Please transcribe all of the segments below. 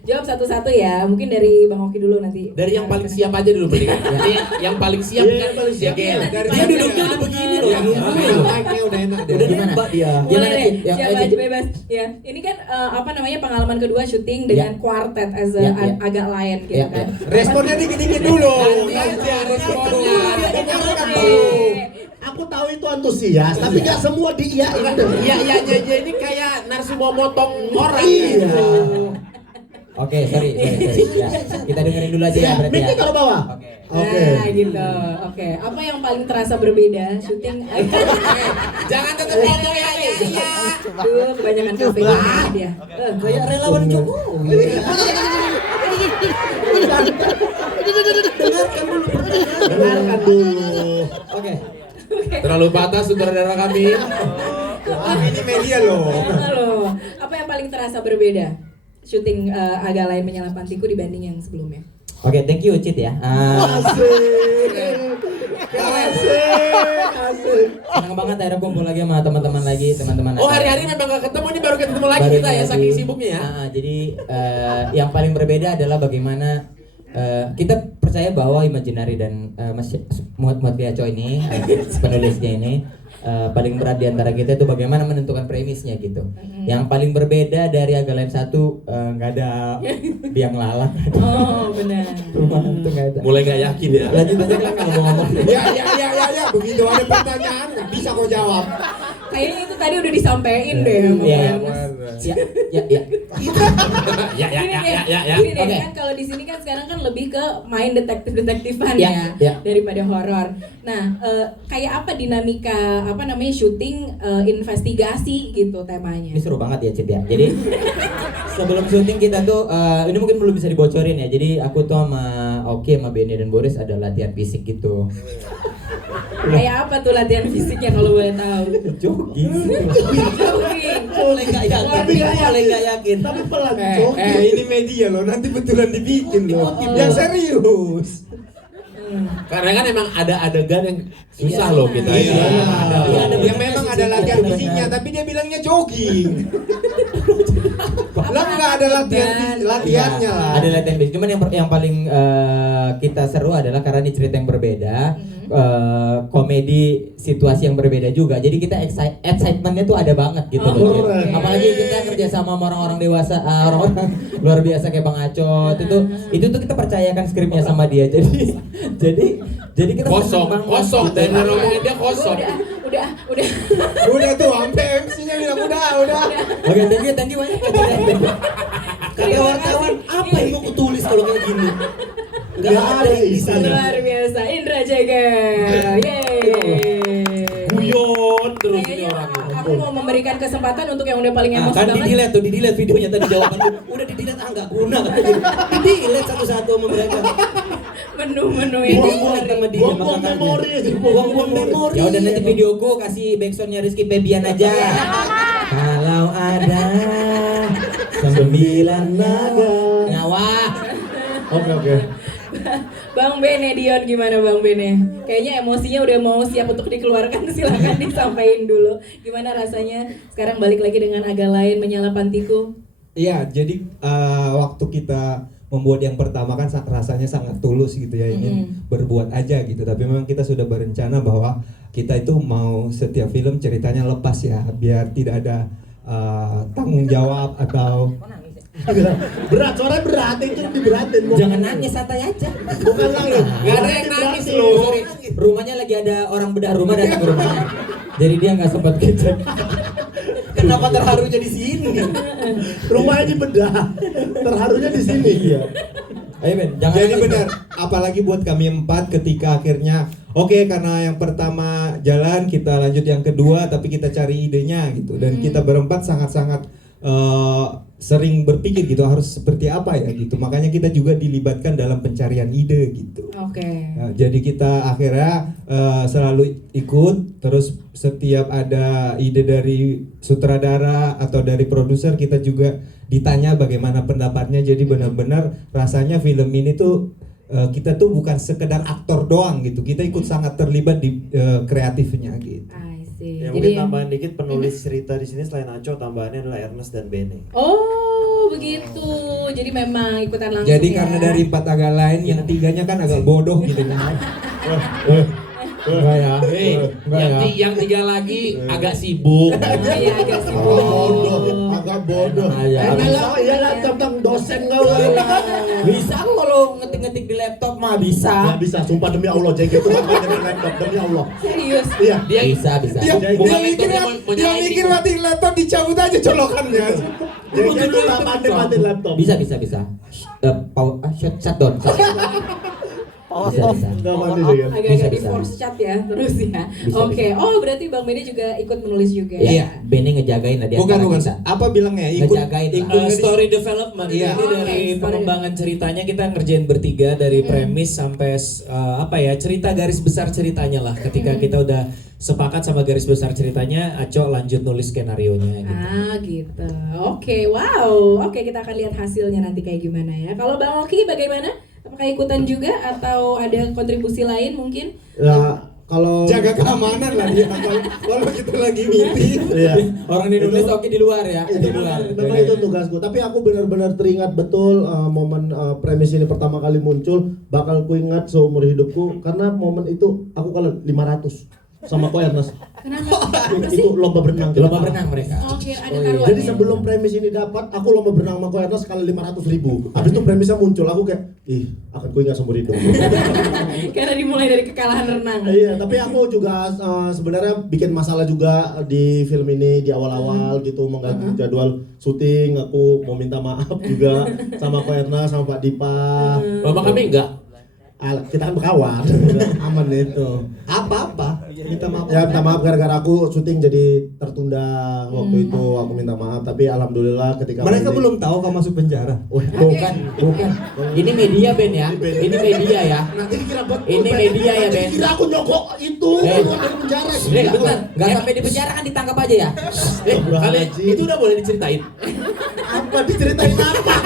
Jawab satu-satu ya. Mungkin dari Bang Oki dulu nanti. Dari yang paling siap aja dulu beli. Yang paling siap kan paling siap. Dia duduknya udah begini loh. Udah enak deh. Udah nembak dia. Boleh deh, siapa aja bebas. Ya, ini kan pengalaman kedua syuting dengan kuartet as agak lain gitu kan. Responnya dikit-dikit dulu. Responnya. Aku tahu itu antusias, tapi nggak semua diiyain. Iya ini kayak narsu mau motong orang. Iya. Oke, sorry. Ya, kita dengerin dulu aja ya berarti ya. Miknya taruh bawah. Oke. Nah, gitu. Oke. Apa yang paling terasa berbeda syuting? Jangan tetap ngomong ya. Duh, kebanyakan kafein dia. Kayak relawan Jokowi. Dengarkan dulu. Oke. Terlalu batas sutradara kami. Ini media loh. Halo. Apa yang paling terasa berbeda syuting agak lain menyala pantiku dibanding yang sebelumnya? Oke, thank you Cid ya. Asik. Senang banget akhirnya kumpul lagi sama teman-teman teman-teman. Oh, hari-hari memang gak ketemu nih, baru ketemu lagi Baru kita ya, lagi. saking sibuknya ya. Jadi yang paling berbeda adalah bagaimana kita percaya bahwa Imaginary dan Mas Muhammad Biaco ini penulisnya ini paling berat di antara kita itu bagaimana menentukan premisnya gitu. Yang paling berbeda dari Agak Lain 1 nggak ada biang lalat. Oh, benar. Rumah itu nggak ada. Mulai gak yakin ya. Lanjut aja lah kalau mau ngomong. Ya. Begitu ada pertanyaan, bisa kau jawab. Kayaknya itu tadi udah disampaikan deh sama Iya. Mas. Ya. Gini deh, Oke. kan kalau di sini kan sekarang kan lebih ke main detektifan Ya. daripada horor. Nah, kayak apa dinamika syuting investigasi gitu temanya? Ini seru banget ya Cid ya. Jadi sebelum syuting kita tuh ini mungkin belum bisa dibocorin ya. Jadi aku tuh sama Oki sama Benny dan Boris ada latihan fisik gitu. Kayak apa tuh latihan fisiknya kalau boleh tahu? Jogging. Jogging. Boleh nggak yakin? Tapi pelan ini media loh, nanti betulan dibikin loh. Yang serius. Karena kan emang ada adegan yang susah loh kita. Iya. Ada. Yang memang ada latihan fisiknya, tapi dia bilangnya jogging. Lah nggak ada latihannya lah. Ada latihan fisik. Cuman yang paling kita seru adalah karena ini cerita yang berbeda, komedi situasi yang berbeda juga. Jadi kita excitementnya tuh ada banget gitu loh. Okay. Apalagi kita kerja sama orang-orang dewasa, orang-orang luar biasa kayak Bang Acot. Itu tuh kita percayakan skripnya sama dia. Jadi kita kosong dan ngomongin dia kosong. Udah Udah tuh, sampai MC-nya bilang udah. Oke, thank you banyak. Kata wartawan, apa yang mau kutulis kalau kayak gini? Gak ada isinya. luar biasa Indra Jegel. Yeay. Guyon terus ini Kayaknya orang. aku mau memberikan kesempatan untuk yang udah paling emosi Kan banget. di delete videonya tadi jawaban udah di delete enggak guna katanya. Di delete satu-satu sama mereka. Menu ini. Buang-buang sama dia Buang-buang memori aja. Buang-buang memori. Ya udah nanti videoku kasih backsoundnya Rizky Febian aja. Kalau ada 9 naga nyawa. Oke. Bang Bene Dion, gimana Bang Bene? Kayaknya emosinya udah mau siap untuk dikeluarkan, silakan disampaikan dulu. Gimana rasanya sekarang balik lagi dengan Agak Lain menyala pantiku? Iya, jadi waktu kita membuat yang pertama kan rasanya sangat tulus gitu ya, ingin berbuat aja gitu. Tapi memang kita sudah berencana bahwa kita itu mau setiap film ceritanya lepas ya, biar tidak ada tanggung jawab atau Berat, suaranya berat, itu diberatin. Jangan nangis, santai aja. Bukan nangis. Gak ada yang nangis loh. Rumahnya lagi ada orang bedah rumah datang ke rumahnya. Jadi dia nggak sempat gitu. kenapa terharunya di sini? Rumahnya dibedah, terharunya di sini. Iya. Ayo Ben, jangan Jadi nangis. benar, apalagi buat kami 4 ketika akhirnya oke, karena yang pertama jalan, kita lanjut yang kedua, tapi kita cari idenya gitu. Dan kita berempat sangat-sangat sering berpikir gitu, harus seperti apa ya gitu. Makanya kita juga dilibatkan dalam pencarian ide gitu. Oke. Nah, jadi kita akhirnya selalu ikut, terus setiap ada ide dari sutradara atau dari produser kita juga ditanya bagaimana pendapatnya. Jadi benar-benar rasanya film ini tuh kita tuh bukan sekedar aktor doang gitu, kita ikut sangat terlibat di kreatifnya gitu. I see. Ya, Jadi mungkin tambahan dikit, penulis cerita di sini selain Aco, tambahannya adalah Ernest dan Bene. oh begitu. jadi memang ikutan langsung. Jadi ya. karena dari 4 agak lain, yang 3-nya kan agak bodoh gitu kan. Enggak ya. Enggak ya. Yang 3 lagi agak sibuk. Iya agak sibuk. Agak bodoh. Ya, Iya lah tentang dosen kau. bisa aku kalau ngetik-ngetik di laptop mah bisa. Nggak bisa, sumpah demi Allah, JG itu bakal dengan laptop demi Allah. Serius. Iya. Dia Bisa. Bukan lektornya mau Dia nyalain mikir dikit. matiin laptop dicabut aja colokannya. JG itu nggak pandai matiin laptop. Bisa. Shutdown. Bisa. Nggak pandai JG. Agak-agak di Bisa. force chat ya terus ya. Bisa. Oke. Oh berarti Bang Beni juga ikut menulis juga Iya, ya? Benny ngejagain lah dia. Bukan. Kita. Apa bilangnya? Ikut Ngejagain. Story development. Iya. Jadi dari Oke, story pengembangan ceritanya kita ngerjain bertiga dari premis sampai cerita garis besar ceritanya lah. Ketika kita udah sepakat sama garis besar ceritanya, Aco lanjut nulis skenarionya gitu. Ah gitu. Oke, wow. Oke, kita akan lihat hasilnya nanti kayak gimana ya. Kalau Bang Oki bagaimana? Apakah ikutan juga atau ada kontribusi lain mungkin? Ya kalau Jaga keamanan lah dia. Kalau kita lagi meeting. Iya. Orang di nulis oke di luar ya. Itu Di luar. memang itu tugasku. Tapi aku benar-benar teringat betul momen premis ini pertama kali muncul, bakal ku ingat seumur hidupku karena momen itu aku kalah 500 sama Ko Ernest. Kenapa? Kenapa sih? Itu lomba berenang. Lomba berenang mereka. Oke, ada Oh, iya. taruhan. Jadi sebelum premis ini dapat, aku lomba berenang sama Ko Ernest kali 500.000. Habis itu premisnya muncul, aku kayak, akan ku ingat seumur hidup. Karena dimulai dari kekalahan renang. Iya, tapi aku juga sebenarnya bikin masalah juga di film ini di awal-awal gitu, mengganggu jadwal syuting. Aku mau minta maaf juga sama Ko Ernest, sama Pak Dipa. Mama kami enggak. Kita kan berkawan, aman itu. Apa-apa. Minta maaf. Ya minta maaf gara-gara aku syuting jadi tertunda waktu itu, aku minta maaf. Tapi alhamdulillah ketika Mereka ini- belum tahu kau masuk penjara. Bukan. Ini media Ben ya. Ini media ya. Nanti dikira betul. Ini Ben. media ya, Nanti Ben. dikira aku nyogok itu Eh. dari penjara. Bentar, nggak sampai di penjara kan ditangkap aja ya. Kali itu udah boleh diceritain. Apa diceritain apa?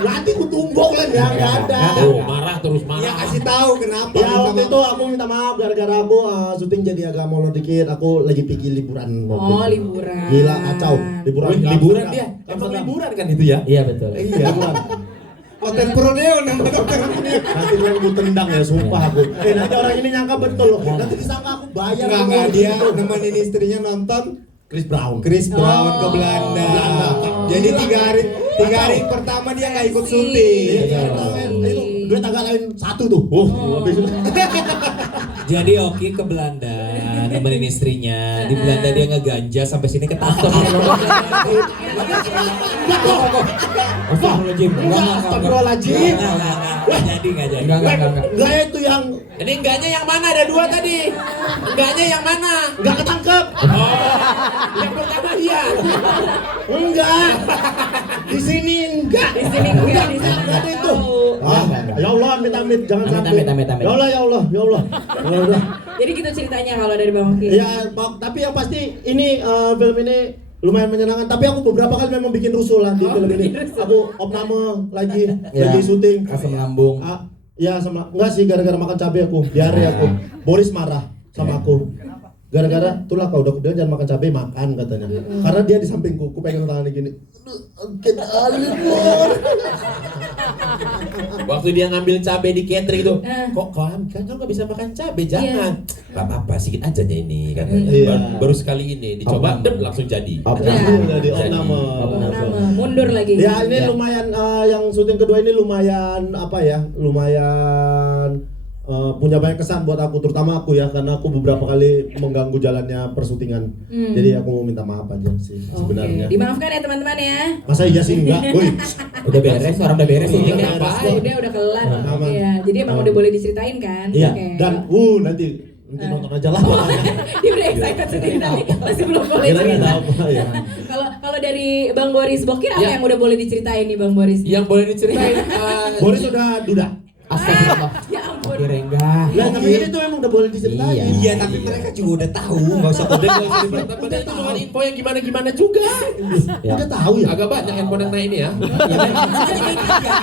Nanti ku tumbok lah ya, nggak ada. Oh, marah terus marah. Ya kasih tahu kenapa. Ya minta waktu maaf. itu aku minta maaf gara-gara aku syuting jadi agak molor dikit. Aku lagi pergi liburan waktu Oh, itu. liburan. Gila kacau. Liburan. Wih, liburan dia. Emang liburan kan itu ya? Iya betul. Iya, liburan. Hotel Prodeo nama hotel Prodeo. Nanti kan aku tendang ya, sumpah aku. Nanti orang ini nyangka betul loh. Nanti disangka aku bayar. Enggak dia nemenin istrinya nonton Chris Brown. Chris Brown ke Oh. Belanda. Belanda. Jadi 3 hari pertama dia nggak ikut Iya, syuting. itu duit agak lain satu tuh. Habis itu. Jadi Oki ke Belanda nemenin istrinya. Di Belanda dia ngeganja sampai sini ketangkep. Astagfirullahaladzim. Astagfirullahaladzim. Nggak jadi. Enggak itu yang Ini enggaknya yang mana? Ada 2 tadi. Enggaknya yang mana? enggak ketangkep. Yang pertama iya. Enggak. Di sini enggak. Di sini enggak, di sana Enggak ada itu. tahu. Ya Allah, amit-amit jangan Amit, sampai. amit. Ya Allah, ya Allah, ya Allah. Ya udah. Jadi gitu ceritanya kalau dari Bang Oki. Ya, tapi yang pasti ini film ini lumayan menyenangkan. Tapi aku beberapa kali memang bikin rusuh lah di film ini. Aku opname lagi syuting. Asam lambung. Ya sama enggak sih gara-gara makan cabai aku, diare aku. Boris marah sama aku. Gara-gara itulah kau udah jangan makan cabai, makan katanya. Karena dia di sampingku, aku pegang tangannya gini. Kita alibur. Waktu dia ngambil cabai di catering itu, kok kan kau nggak bisa makan cabai, jangan. Gak apa-apa, sedikit aja ini katanya. Iya. Baru sekali ini dicoba, langsung jadi. Apa Ya. jadi opname. Nama mundur lagi. Ya ini lumayan yang syuting kedua ini lumayan apa ya? Lumayan punya banyak kesan buat aku, terutama aku ya, karena aku beberapa kali mengganggu jalannya persyutingan. Jadi aku mau minta maaf aja sih sebenarnya. Oke, dimaafkan ya teman-teman ya. Masa iya sih enggak? Woi. Udah beres, orang udah beres ini. Udah beres. Udah kelar. Aman. Iya, jadi emang Aman. udah boleh diceritain kan? Iya. Oke. Dan nanti nonton aja lah. Dia udah excited sendiri tapi masih belum boleh Kira-kira cerita. ada apa ya? Kalau dari Bang Boris Bokir apa Ya. yang udah boleh diceritain nih Bang Boris? Yang boleh diceritain Boris udah duda. Astagfirullah. Ya ampun. Oke Rengga. Lah tapi ini tuh emang udah boleh diceritain. Iya. Iya, tapi mereka juga udah tahu, nggak usah kode. Padahal itu bukan info yang gimana-gimana juga. Ya. Udah tahu ya. Agak banyak handphone yang naik ini ya. Ya memang namanya media.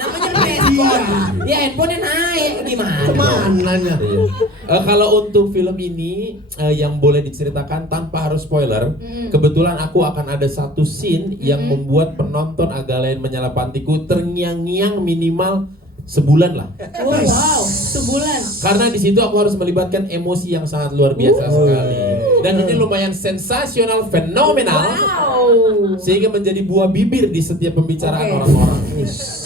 Namanya handphone. Ya handphonenya naik gimana? Kemananya? Kalau untuk film ini yang boleh diceritakan tanpa harus spoiler, kebetulan aku akan ada satu scene yang membuat penonton agak lain menyala pantiku terngiang-ngiang minimal sebulan lah. Oh, wow, sebulan. Karena di situ aku harus melibatkan emosi yang sangat luar biasa sekali. Dan ini lumayan sensasional, fenomenal. Wow. Sehingga menjadi buah bibir di setiap pembicaraan Oke. orang-orang.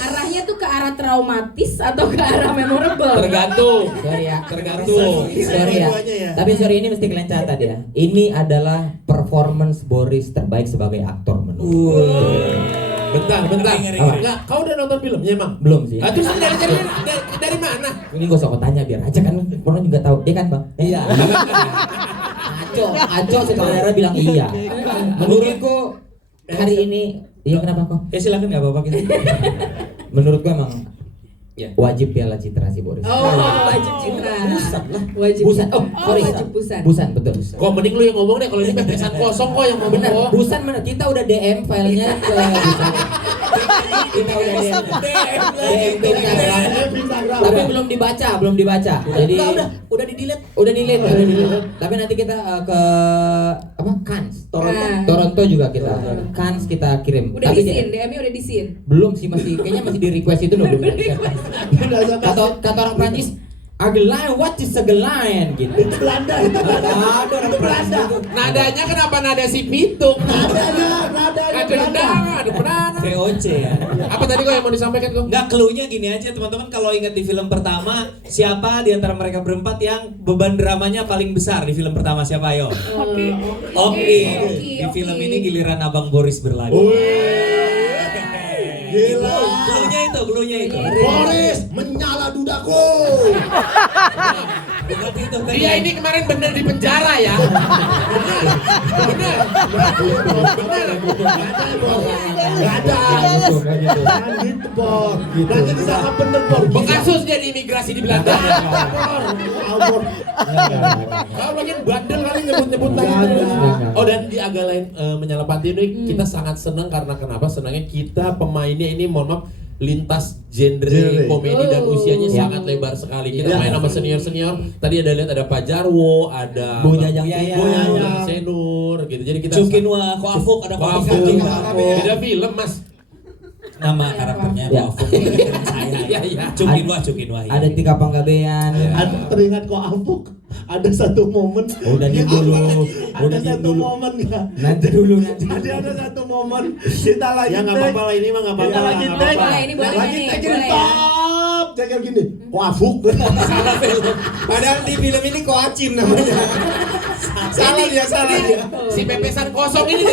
Arahnya tuh ke arah traumatis atau ke arah memorable? Tergantung. Sorry ya. Tergantung. Sorry ya. Tapi sorry ini mesti kalian catat ya. Ini adalah performance Boris terbaik sebagai aktor menurut. Bentar. Ngeri. Enggak, kau udah nonton filmnya emang? Belum sih. Terus dari mana? Ini gak usah kau tanya biar aja kan orang juga tahu. Iya kan bang? Iya. Aco sutradara bilang iya. Menurutku hari ini, iya kenapa kok? Silakan nggak apa-apa gitu. Menurutku emang wajib Piala Citra si Boris. Oh, wajib citra. Wajib. Busan. Oh, sorry. Wajib busan. Busan betul. Kok mending lu yang ngomong deh, kalau ini pesan kosong kok yang ngomong Benar. kok. Busan mana? Kita udah DM filenya ke Busan. Kita udah DM ke Instagram. Tapi belum dibaca. Jadi Udah di-delete. udah delete. Tapi nanti kita ke apa? Cannes, Toronto juga kita. Cannes kita kirim. Udah Tapi di scene, DM-nya udah di scene. belum sih kayaknya masih di request itu loh belum. Kata orang Prancis, Agelain, what is Agelain gitu. Belanda. Nadanya kenapa nada si pitung? Ada VOC ya. Apa tadi kok yang mau disampaikan kok? Nggak, clue-nya gini aja teman-teman, kalau ingat di film pertama, siapa di antara mereka berempat yang beban dramanya paling besar di film pertama, siapa ayo? Oke. Di film ini giliran Abang Boris berlagu. Gila. Clue-nya itu. Boris menyala dudaku. Bukan itu tadi. Dia ini kemarin bener di penjara ya. Bener. Gak ada. Jangan gitu, Bor. Nanti disangka bener, Bor. Bekasus dia di imigrasi di Belanda. Bor. Kau bagian bandel kali nyebut-nyebut tadi. Oh, dan di agak lain menyala panti ini kita sangat senang karena kenapa? Senangnya kita pemainnya ini mohon maaf lintas genre komedi dan usianya sangat lebar sekali. Kita main sama senior-senior. Tadi ada lihat ada Pak Jarwo, ada Bu Jajang Senur gitu. Jadi kita Cukinwa, Ko Afuk, ada Ko Afuk. beda film, Mas. Nama karakternya Ko Ya. Afuk. Iya. Cukinwa. Ada Tika Panggabean. Ada teringat kok Afuk. Ada satu momen. Udah diem dulu. Ada satu momen enggak? Nanti dulu. Jadi ada satu momen kita lagi Ya nggak apa-apa lah, ini mah nggak apa-apa. Kita lagi nggak take. apa-apa. Boleh, ini boleh Lagi nih, take boleh ya. top. Jaga gini. Kok Afuk? Padahal di film ini Koacim namanya. Salah dia. Si pepesan kosong ini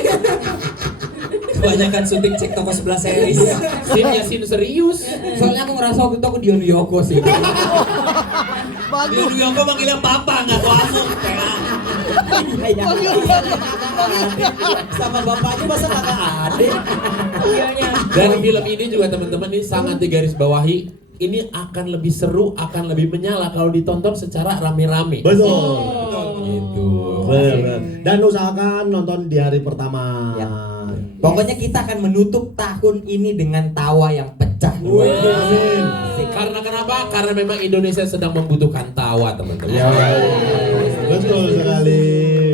Kebanyakan syuting cek toko sebelah series. scene-nya scene serius. Soalnya aku ngerasa waktu itu aku Dion Yoko sih. Dia Yoko manggilnya papa, nggak Ko Afuk. Sama bapaknya masa kakak adik. Dan film ini juga teman-teman ini sangat digarisbawahi. Ini akan lebih seru, akan lebih menyala kalau ditonton secara rame-rame. Betul. Gitu. Benar. Dan usahakan nonton di hari pertama. Ya. Pokoknya kita akan menutup tahun ini dengan tawa yang pecah. Amin. Karena kenapa? Karena memang Indonesia sedang membutuhkan tawa, teman-teman. Ya. Betul sekali.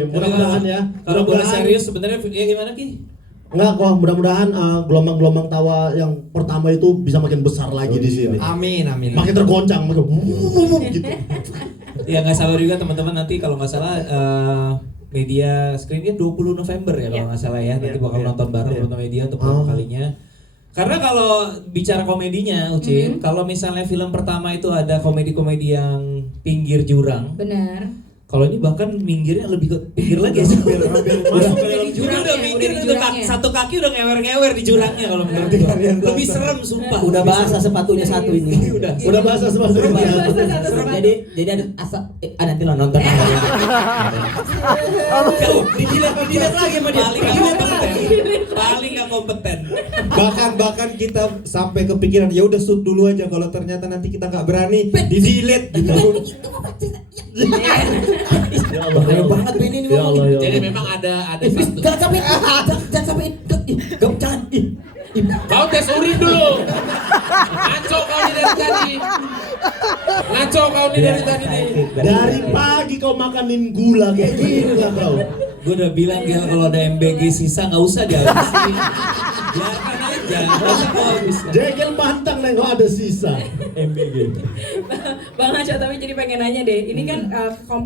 Mudah-mudahan ya. Kalau boleh Mudah-mudahan- serius sebenarnya ya gimana Ki? Enggak kok, mudah-mudahan gelombang-gelombang tawa yang pertama itu bisa makin besar lagi di sini. Amin. Makin tergoncang, makin gitu. Ya nggak sabar juga teman-teman, nanti kalau nggak salah media screening 20 November ya kalau nggak salah ya. Nanti bakal nonton bareng nonton media untuk pertama kalinya. Karena kalau bicara komedinya Ucin, kalau misalnya film pertama itu ada komedi-komedi yang pinggir jurang. Benar. Kalau ini bahkan minggirnya lebih ke pinggir lagi ya. hampir Masuk ke Udah dalam di jurang, jurangnya, udah minggir udah di itu jurangnya. satu kaki udah ngewer-ngewer di jurangnya kalau menurut Nanti gua. kalian Lebih tonton. serem sumpah. Udah bahasa sepatunya satu ini. udah bahasa sebetulnya. Jadi ada asa nanti lo nonton. Didilet lagi sama dia. Paling gak kompeten. bahkan kita sampai kepikiran ya udah shoot dulu aja, kalau ternyata nanti kita nggak berani di delete gitu. Ya Allah. Bahaya banget ini Ya Allah, ya Jadi Allah. memang ada satu. Jangan sampai jangan sampai jangan. Kau tes urin dulu. Ngaco kau nih dari tadi. Ngaco kau nih dari tadi nih. Dari pagi kau makanin gula kayak gini lah kau. Gue udah bilang Gel kalau ada MBG sisa nggak usah dihabisin. Biarkan aja, nggak usah kau habiskan. Jegel pantang nengok ada sisa. Bang Aco, tapi jadi pengen nanya deh, ini kan kompak